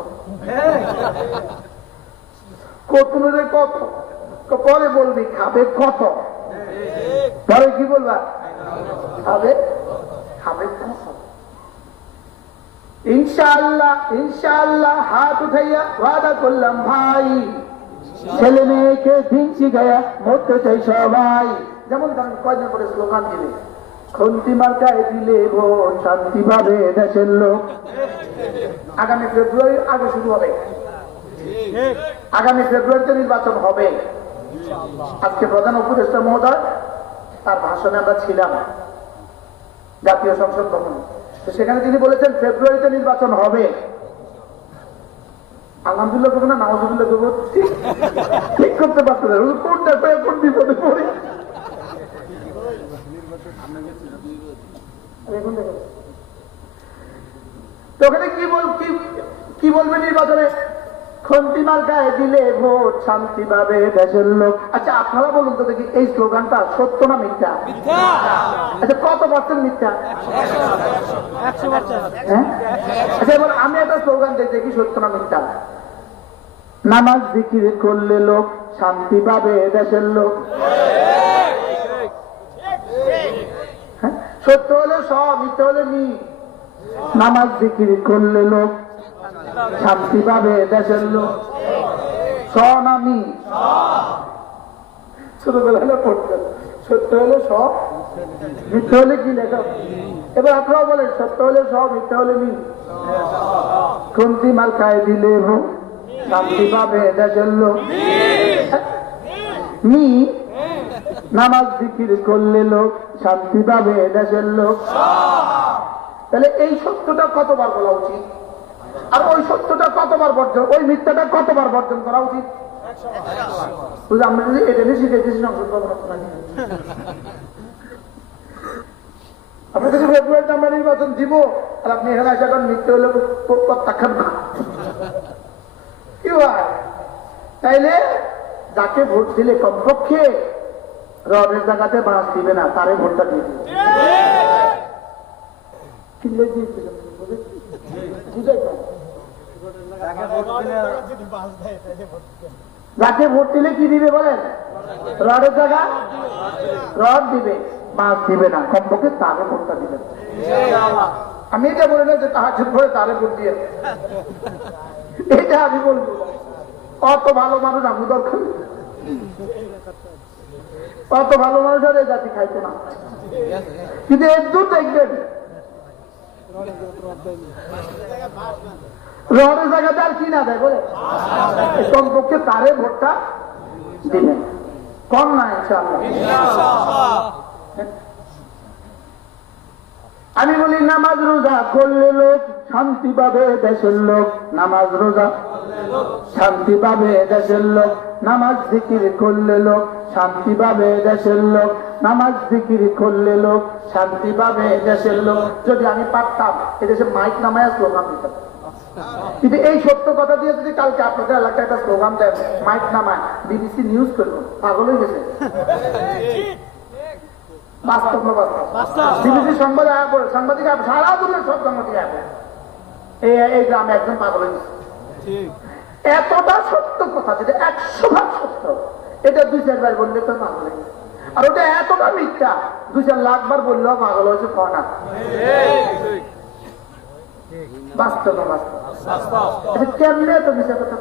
কত রে কত, পরে বলবি খাবে কত, পরে কি বলবা খাবে খাবে কত। ইনশাআল্লাহ ইনশাআল্লাহ হাত উঠাইয়া ওয়াদা করলাম ভাই, ছেলে মেয়েকে দিন শিখাইয়া মরতে চাই সবাই। যেমন ধরেন কয়দিন পরে স্লোগান দিলে খন্তি মার্কায় দিলে ভোট শান্তি পাবে দেশের লোক। আগামী ফেব্রুয়ারির আগে শুরু হবে, আগামী ফেব্রুয়ারিতে নির্বাচন হবে। আজকে প্রধান উপদেষ্টা মহোদয় তার ভাষণে আমরা ছিলাম জাতীয় সংসদ ভবনে, তো সেখানে তিনি বলেছেন ফেব্রুয়ারিতে নির্বাচন হবে। আলহামদুলিল্লাহ করবো না নাউজুবিল্লাহ করবো ঠিক করতে পারতো না, কোনটা কোন বিপদে পড়ে। তো ওখানে কি বলবে নির্বাচনে খন্তি মার্কায় দিলে ভোট শান্তি পাবে দেশের লোক। আচ্ছা আপনারা বলুন তো দেখি এই স্লোগানটা সত্য না মিথ্যা? আচ্ছা কত পার্সেন্ট মিথ্যা? আচ্ছা এবার আমি একটা স্লোগান দিই দেখি সত্য না মিথ্যা। নামাজ জিকির করলে লোক শান্তি পাবে দেশের লোক। সত্য হলে স, মিথ্যা হলে মি। নামাজ জিকির করলে লোক শান্তি পাবে দেশের লোক। স না মি? ছোটবেলা পড়তেন সত্য হলে স, মিথ্যা হলে কি লেখা? এবার আপনারাও বলেন সত্য হলে স, মিথ্যা হলে মি। খন্তি মার্কায় দিলে হোক শান্তি পাবে দেশের লোক। মি। নামাজ জিকির করলে লোক শান্তি পাবে দেশের লোক। তাহলে এই সত্যটা কতবার বলা উচিত, আর ওই সত্যটা কতবার বর্জন, ওই মিথ্যাটা কতবার বর্জন করা উচিত? আমরা যদি এটা নিয়ে শিখেছি সংসদ ভবন, আপনি যদি ফেব্রুয়ারিতে আমরা নির্বাচন দিব আর আপনি এখানে আসা করেন মিথ্যে হলে প্রত্যাখ্যান কি হয়? তাইলে যাকে ভোট দিলে কমপক্ষে রডের জায়গাতে বাঁশ দিবে না, তারে ভোটটা দিয়ে দিবে। যাকে ভোট দিলে কি দিবে বলেন? রডের জায়গা রড দিবে, বাঁশ দিবে না, কমপক্ষে তারে ভোটটা দিবে। আমি এটা বলি না যে তাহার করে তারে ভোট দিয়ে, এটা আমি বলবো। অত ভালো মানুষ আমি দরকার, অত ভালো মানুষ আর এই জাতি খাইতো না। কিন্তু একদম দেখবেন রডের জায়গাতে আর কি না দেয় বলে, কমপক্ষে তারে ভোটটা দিবেন, কম না ইনশাআল্লাহ। আমি বলি নামাজ রোজা করলে লোক শান্তি পাবে দেশের লোক। নামাজ রোজা শান্তি পাবে দেশের লোক। নামাজ জিকির করলে লোক শান্তি পাবে দেশের লোক। নামাজ জিকির করলে লোক শান্তি পাবে দেশের লোক। যদি আমি পারতাম এদেশে মাইক নামায় স্লোগান দিতাম, কিন্তু এই সত্য কথা দিয়ে যদি কালকে আপনাদের এলাকায় একটা স্লোগান দেন মাইক নামায়, বিবিসি নিউজ করবো, পাগল হয়ে গেছে। বাস্তব না বাস্তব? বিবিসি সংবাদ আয়া পড়ে, সাংবাদিক সারা দুনিয়ার সব সাংবাদিক আয়া পড়ে এই গ্রামে একজন পাগল হয়ে গেছে। এতটা সত্য কথা যেটা 100% সত্য, এটা 2-4 বার বললে তো পাগল হয়ে গেছে। আর ওটা এতটা মিথ্যা 2-4 লাখ বার বললেও পাগল হয়েছে কনা। বাস্তব না বাস্তব? কেমনে তো মিথ্যা কথা?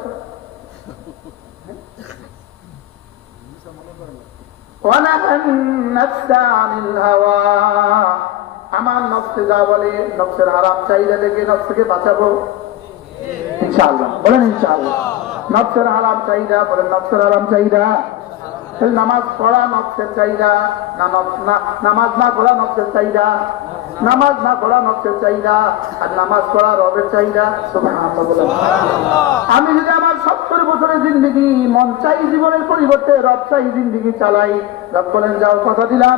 আমার নফসে যা বলে, নফসের হারাম চাহিদা থেকে নফসকে বাঁচাবো ইনশাআল্লাহ। বলেন ইনশাআল্লাহ। নফসের হারাম চাহিদা, বলেন নফসের হারাম চাহিদা। নামাজ পড়া নফসের চাহিদা না, নামাজ না পড়া নফসের চাহিদা, নামাজ না পড়া নফসের চাহিদা, আর নামাজ পড়া রবের চাহিদা। আমি যদি আমার 70 বছরের জিন্দিগি মন চাই জীবনের পরিবর্তে রব চাই জিন্দিগি চালাই, রব বলেন যাও কথা দিলাম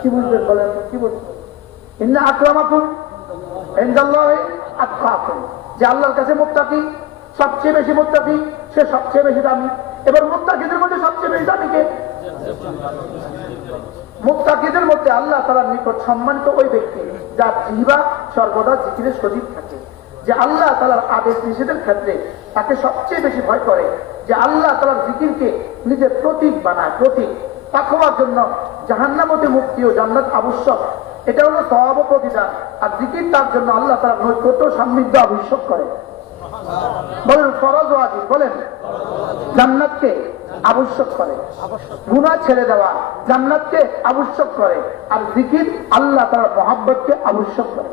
কি বুঝবেন বলেন, কি বুঝবেন? ইন্না আকরামাকুম ইনদাল্লাহি আতকাকুম, যে আল্লাহর কাছে মুত্তাকি, সবচেয়ে বেশি মুত্তাকি, সে সবচেয়ে বেশি দামি। এবার মুত্তাকিদের মধ্যে সবচেয়ে বেশি দামি কে? মুত্তাকিদের মধ্যে আল্লাহ তাআলার নিকট সম্মানিত ওই ব্যক্তি যার জিহ্বা সর্বদা জিকিরে সজীব থাকে, যে আল্লাহ তাআলার আদেশ নিষেধের ক্ষেত্রে তাকে সবচেয়ে বেশি ভয় করে, যে আল্লাহ তাআলার জিকিরকে নিজের প্রতীক বানায়। প্রতীক তাকওয়ার জন্য জাহান্নাম হতে মুক্তি ও জান্নাত আবশ্যক, এটা হলো সওয়াব ও প্রতিদান। আর জিকির তার জন্য আল্লাহ তাআলার নৈকট্য সান্নিধ্য আবশ্যক করে। বলেন ফরজ ওয়াজিব, বলেন জান্নাতকে আবশ্যক করে, গুনাহ ছেড়ে দেওয়া জান্নাতকে আবশ্যক করে, আর জিকির আল্লাহ তাআলার মহব্বতকে আবশ্যক করে।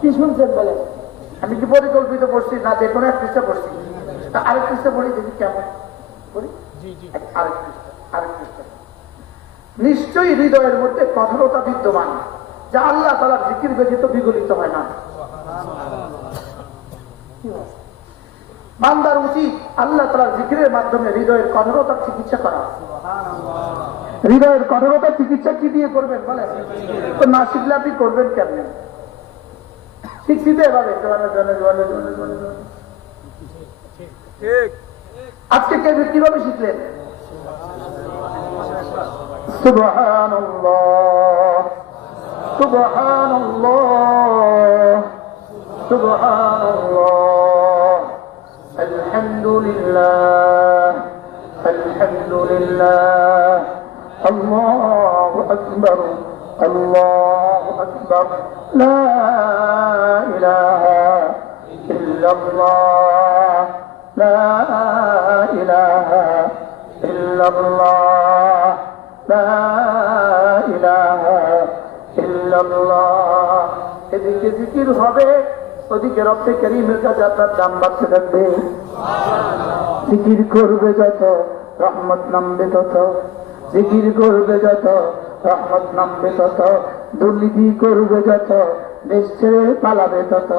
কি শুনছেন বলেন? আমি কি পরিকল্পিত পড়ছি না যে কোনো এক পৃষ্ঠা পড়ছি? আরেক পৃষ্ঠা পড়ি, দেখি কেমন পড়ি। আরেক পৃষ্ঠা। নিশ্চয়ই হৃদয়ের মধ্যে কঠোরতা বিদ্যমান, যা আল্লাহ তাআলার জিকির ব্যতীত বিগলিত হয় না। বান্দার উচিত আল্লাহ তাআলার জিকিরের মাধ্যমে হৃদয়ের কঠোরতার চিকিৎসা করা। হৃদয়ের কঠোরতার চিকিৎসা কি দিয়ে করবেন বলেন? তো না শিখলে আপনি করবেন কেমন? শিখছি তো এভাবে, আজকে কিভাবে শিখলেন? সুবহানাল্লাহ সুবহানাল্লাহ সুবহানাল্লাহ, আলহামদুলিল্লাহ আলহামদুলিল্লাহ, আল্লাহু আকবার আল্লাহু আকবার, লা ইলাহা ইল্লাল্লাহ লা ইলাহা ইল্লাল্লাহ লা ইলাহা ইল্লাল্লাহ। এদিকে জিকির হবে, ওদিকে রব্বে কারীমের কাছে আপনার দাম বাড়তে থাকবে। জিকির করবে যত রহমত নামবে তত, জিকির করবে যত রহমত নামবে তত, দুর্নীতি করবে যত দেশ ছেড়ে পালাবে তত।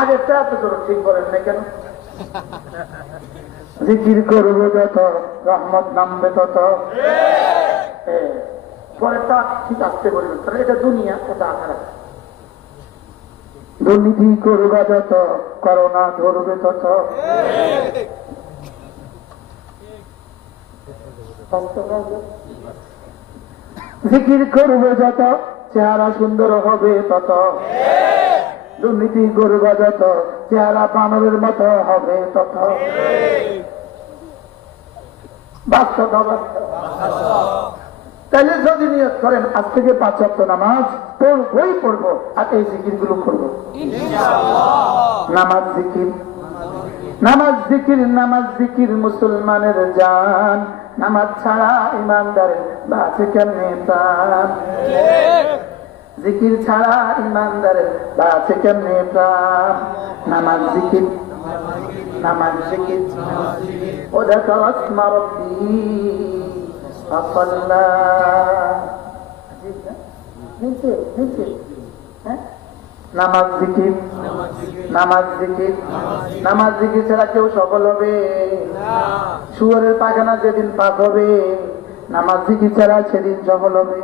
আগেরটা এত করে ঠিক বলেন না কেন? জিকির করবে যত রহমত নামবে তত, পরেরটা ঠিক আসতে বলবেন, তাহলে এটা দুনিয়া, ওটা আখিরাত। দুর্নীতি করবে যত করোনা ধরবে তত, জিকির করবে যত চেহারা সুন্দর হবে তত, দুর্নীতি করবে যত চেহারা বানরের মতো হবে তত। বাস্তব তাহলে যদি নিয়ত করেন আজ থেকে 5 ওয়াক্ত নামাজ পড়বই পড়বো, আর এই জিকির গুলো করবো। নামাজ জিকির নামাজ জিকির নামাজ জিকির মুসলমানের জান, নামাজ ছাড়া ইমানদারের বাঁচে কেমনে প্রাণ, জিকির ছাড়া ইমানদারের বাঁচে কেমনে প্রাণ। নামাজ জিকির নামাজ জিকির ও যাকার আসমা রাব্বি ফাসাল্লা। নামাজ জিকির নামাজ জিকির নামাজ জিকির ছাড়া কেউ সফল হবে? শুয়োরের পায়খানা যেদিন পাক হবে, নামাজ জিকির ছাড়া সেদিন সফল হবে।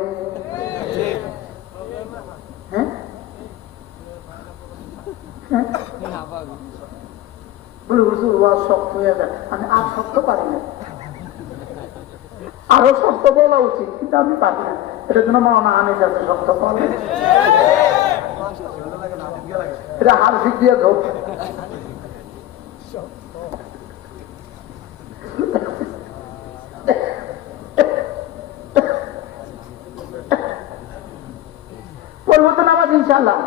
শক্ত হয়ে যায়, আমি আর শক্ত পারি না, আরো শক্ত বলা উচিত, কিন্তু আমি পারি না। এটার জন্য মাওলানা আনিস আছে, শক্ত বলে এটা হাল ঠিক দিয়ে ধোক। করবো তো নামাজ ইনশাআল্লাহ,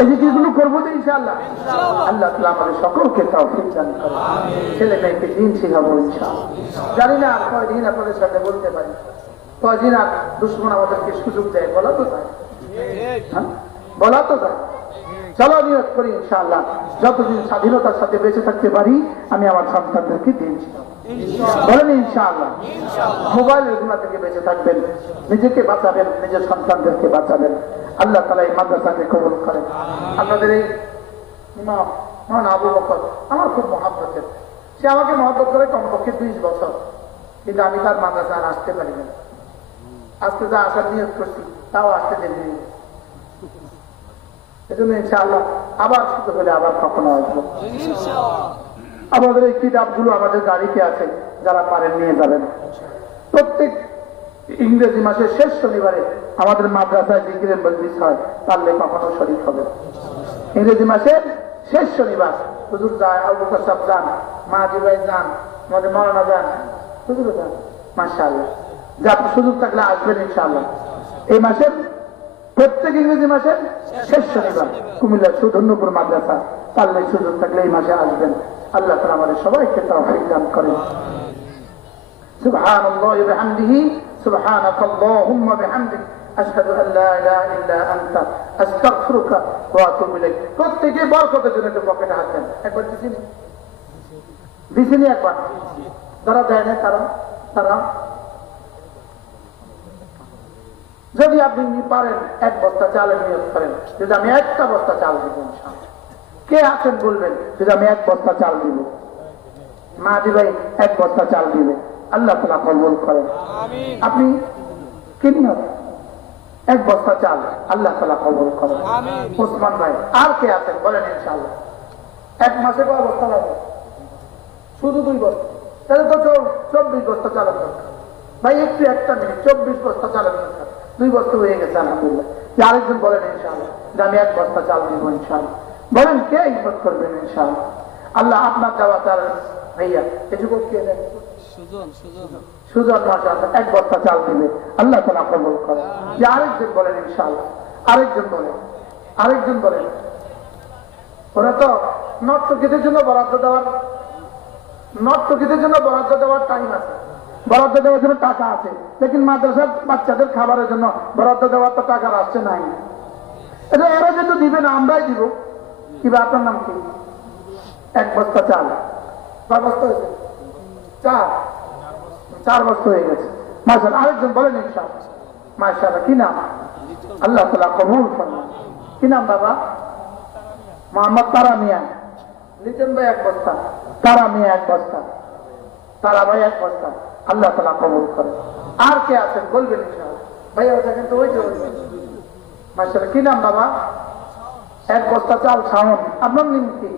এই জিকিরগুলো করবো তো ইনশাআল্লাহ। আল্লাহ তাআলা আমাদের সকলকে তৌফিক দান করুন, ছেলে মেয়েকে দিন শিখাবো ইনশাআল্লাহ। জানি না কয়দিন আপনাদের সাথে বলতে পারি, কয়দিন আর দুশমন আমাদেরকে সুযোগ দেয়, বলা তো যায়, বলা তো যায়। চলো নিয়ত করি ইনশাআল্লাহ, যতদিন স্বাধীনতার সাথে বেঁচে থাকতে পারি আমি আমার সন্তানদেরকে দিন শিখাবো, বলেন ইনশাআল্লাহ। মোবাইলের গুনাহ থেকে বেঁচে থাকবেন, নিজেকে বাঁচাবেন, নিজের সন্তানদেরকে বাঁচাবেন। আল্লাহ তাআলা এই মাদ্রাসাকে কবুল করেন। আপনাদের এই ইমাম আবু বকর আমার খুব মহব্বতের, সে আমাকে মহব্বত করে কমপক্ষে 20 বছর, কিন্তু আমি তার মাদ্রাসা আর আসতে পারি না। আজকে যা আসার নিয়োগ করছি তাও আসতে দেরি নেই। এজন্য ইনশাআল্লাহ আবার সুযোগ হলে আবার কখনো আসবো। আমাদের এই কিতাবগুলো আমাদের গাড়িতে আছে, যারা পারেন নিয়ে যাবেন। প্রত্যেক ইংরেজি মাসের শেষ শনিবারে আমাদের মাদ্রাসায় জিকিরের মজলিস হয়, পারলে কখনো শরীক হবে। ইংরেজি মাসের শেষ শনিবার হুজুর যায়, আবু বকর সাহেব যান, মাহাজি ভাই যান, আমাদের মাওলানা যান, হুজুরও যান। মাশাআল্লাহ, যা সুযোগ থাকলে আসবেন ইনশাআল্লাহ। এই মাসের প্রত্যেক ইংরেজি মাসের শেষ শনিবার কুমিল্লার সুধন্যপুর মাদ্রাসা, পারলে সুযোগ থাকলে এই মাসে আসবেন। আল্লাহ তাআলা আমাদের সবাইকে তৌফিক দান করেন। সুবহানাল্লাহি ওয়া বিহামদিহি, সুবহানাকাল্লাহুম্মা বিহামদিক, আশহাদু আল লা ইলাহা ইল্লা আনতা, আস্তাগফিরুকা ওয়া আতুবু ইলাইক। প্রত্যেকে বরকতের জন্য একটু পকেটে হাত দেন। একবার দিছেনি একবার, যারা দেয় না তারা যদি আপনি পারেন 1 বস্তা চালের নিয়োগ করেন, যদি আমি 1টা বস্তা চাল দিব ইনশাআল্লাহ। কে আছেন বলবেন, যদি আমি 1 বস্তা চাল দিব, মাহাদি ভাই 1 বস্তা চাল দিবে, আল্লাহ তাআলা কবুল করেন। আপনি কি নিয়ত? 1 বস্তা চাল, আল্লাহ তাআলা কবুল করেন। ওসমান ভাই, আর কে আছেন বলেন ইনশাআল্লাহ। 1 মাসে কয় বস্তা লাগবে? শুধু 2 বস্তা, তাহলে তো 24 বস্তা চালের দরকার। ভাই একটু একটা মিনিট, 24 বস্তা চালের দরকার, 2 বস্তা হয়ে গেছে আলহামদুলিল্লাহ। আরেকজন বলেন ইনশাআল্লাহ যে আমি 1 বস্তা চাল দিব ইনশাআল্লাহ। বলেন কে হিম্মত করবেন ইনশাআল্লাহ। আল্লাহ আপনার দেওয়া চাল ভাইয়া, এই যুবক কে দেন? সুজন মাশাআল্লাহ 1 বস্তা চাল দিবে, আল্লাহ তাআলা কবুল করেন। যে আরেকজন বলেন ইনশাআল্লাহ, আরেকজন বলেন। ওরা তো নর্তকীদের জন্য বরাদ্দ দেওয়ার টাইম আছে, বরাদ্দ দেওয়ার জন্য টাকা আছে, লেকিন মাদ্রাসার বাচ্চাদের খাবারের জন্য বরাদ্দ দেওয়ার তো টাকা আসছে নাই। এটা এরা যেহেতু দিবে না, আমরাই দিব। কিবা আপনার নাম কি? 1 বস্তা চাল, 4 বস্তা হয়েছে, 4 বস্তা হয়ে গেছে মাশাআল্লাহ। আরেকজন বলেন ইনশাআল্লাহ। মাশাআল্লাহ, কি নাম? আল্লাহ তাআলা কবুল করেন। কি নাম বাবা? মোহাম্মদ তারা মিয়া। লিটন ভাই 1 বস্তা, তারা মিয়া 1 বস্তা, তারা ভাই 1 বস্তা, আল্লাহ তাআলা কবুল করেন। আর কে আছেন বলবেন ইনশাআল্লাহ। ভাইয়া ওটা কিন্তু ওই যে মাশাআল্লাহ। কি নাম বাবা? 1 বস্তা চাল শাওন। আপনার নাম কি?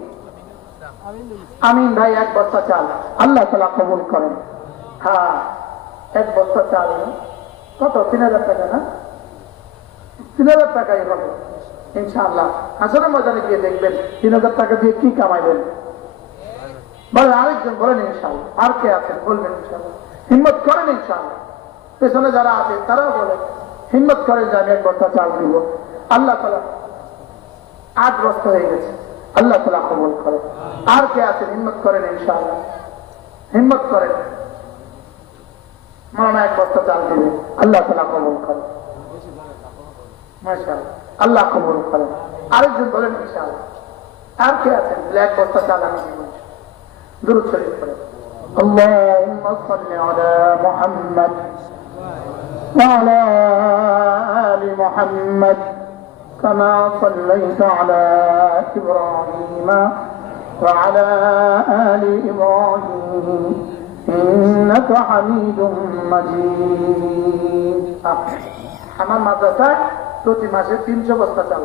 আমিন ভাই 1 বস্তা চাল, আল্লাহ তাআলা কবুল করেন। হ্যাঁ, 1 বস্তা চাল কত? 3000 টাকা না? 3000 টাকাই হবে ইনশাআল্লাহ। আসলে ময়দানে গিয়ে দেখবেন 3000 টাকা দিয়ে কি কামাইবেন। বলেন আরেকজন বলেন ইনশাআল্লাহ। আর কে আছেন বলবেন ইনশাআল্লাহ। হিম্মত করেন ইনশাআল্লাহ। পেছনে যারা আছে তারাও বলে হিম্মত করেন যে আমি 1 বস্তা চাল দিব। আল্লাহ তাআলা 8 বস্তা হয়ে গেছে, আল্লাহ তাআলা কবুল করেন। আর কে আছেন হিম্মত করেন ইনশাআল্লাহ। হিম্মত করেন, মাওলানা 1 বস্তা চাল দিবে, আল্লাহ তাআলা কবুল করেন। মাশাআল্লাহ, আল্লাহ কবুল করেন। আরেকজন বলেন ইনশাআল্লাহ। আর কে আছেন? 1 বস্তা চাল আমি দিব। দুরূদ শরীফ পড়েন। আল্লাহুম্মা সাল্লি আলা মুহাম্মাদ ওয়া আলা আলি মুহাম্মাদ কামা সাল্লাইতা আলা ইব্রাহিম ওয়া আলা আলি ইব্রাহিম ইন্নাকা হামিদুম মাজিদ। আমার মাদ্রাসায় প্রতি মাসে 300 বস্তা চাল।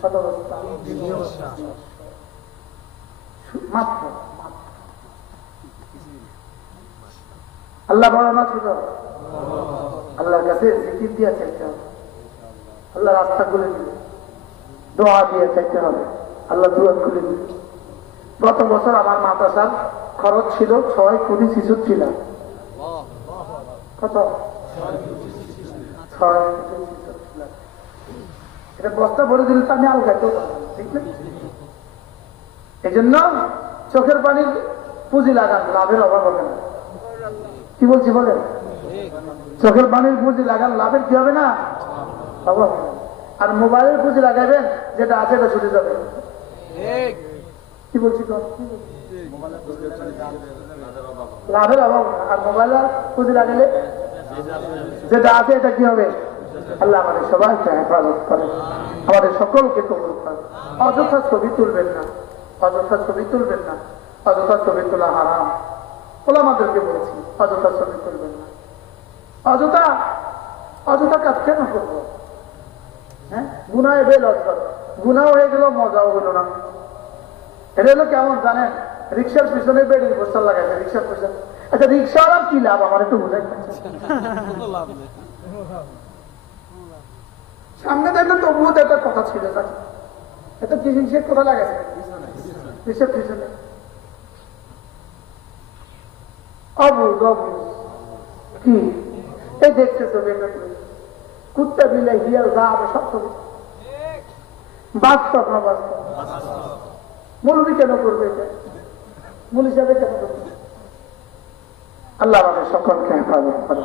কত বস্তা? মাত্র। আল্লাহ বড় না ছোট? আল্লাহর কাছে জিকির দিয়ে চাইতে হবে, আল্লাহ রাস্তা খুলে দিবে, দোয়া দিয়ে চাইতে হবে, আল্লাহ দুয়ার খুলে দিবে। গত বছর আমার মাদ্রাসার খরচ ছিল 6,66 লাখ। কত? 6,66 লাখ। এটা বস্তা ভরে দিলে তো আমি আলগাইতেও পারবো, ঠিক না? এই জন্য চোখের পানির পুঁজি লাগান, লাভের অভাব হবে না। কি বলছি বলেন? চোখের পানির পুঁজি লাগান, লাভের কি হবে না? অভাব। আর মোবাইলের পুঁজি লাগাবেন, যেটা আছে এটা ছুটে যাবে। কি বলছি? লাভের অভাব। আর মোবাইলের পুঁজি লাগালে যেটা আছে এটা কি হবে? আল্লাহ আমাদের সবাইকে হেফাজত করে, আমাদের সকলকে কবুল করে। অযথা ছবি তুলবেন না, অযথা ছবি তুলবেন না, অযথা ছবি তোলা হারাম। ওলামাদেরকে বলছি অযথা ছবি তুলবেন না। অযথা অযথা কাজ কেন করবো? হ্যাঁ, গুনায় বেল অর্থাৎ গুনাও হয়ে গেল, মজাও হলো না। এটা হলো কেমন জানেন? রিক্সার পিছনে বেড়ির পোস্টার লাগাইছে, রিক্সার পিছনে। আচ্ছা, রিক্সাওয়ালার কি লাভ আমার একটু বোঝাই। সামনে দেখলে তবুও তো একটা কথা ছিল, এটা কি জিনিসের কথা লাগাইছে রিক্সার পিছনে। অবুঝ অবুঝ কি এই দেখতেছো কুত্তা বিলে হিয়াল যা হবে সব ছবি বাস্তব না বাস্তব? মৌলবি কেন করবে এটা? মূল হিসাবে কেন করবে? আল্লাহ আমাদের সকলকে হেফাজত করে।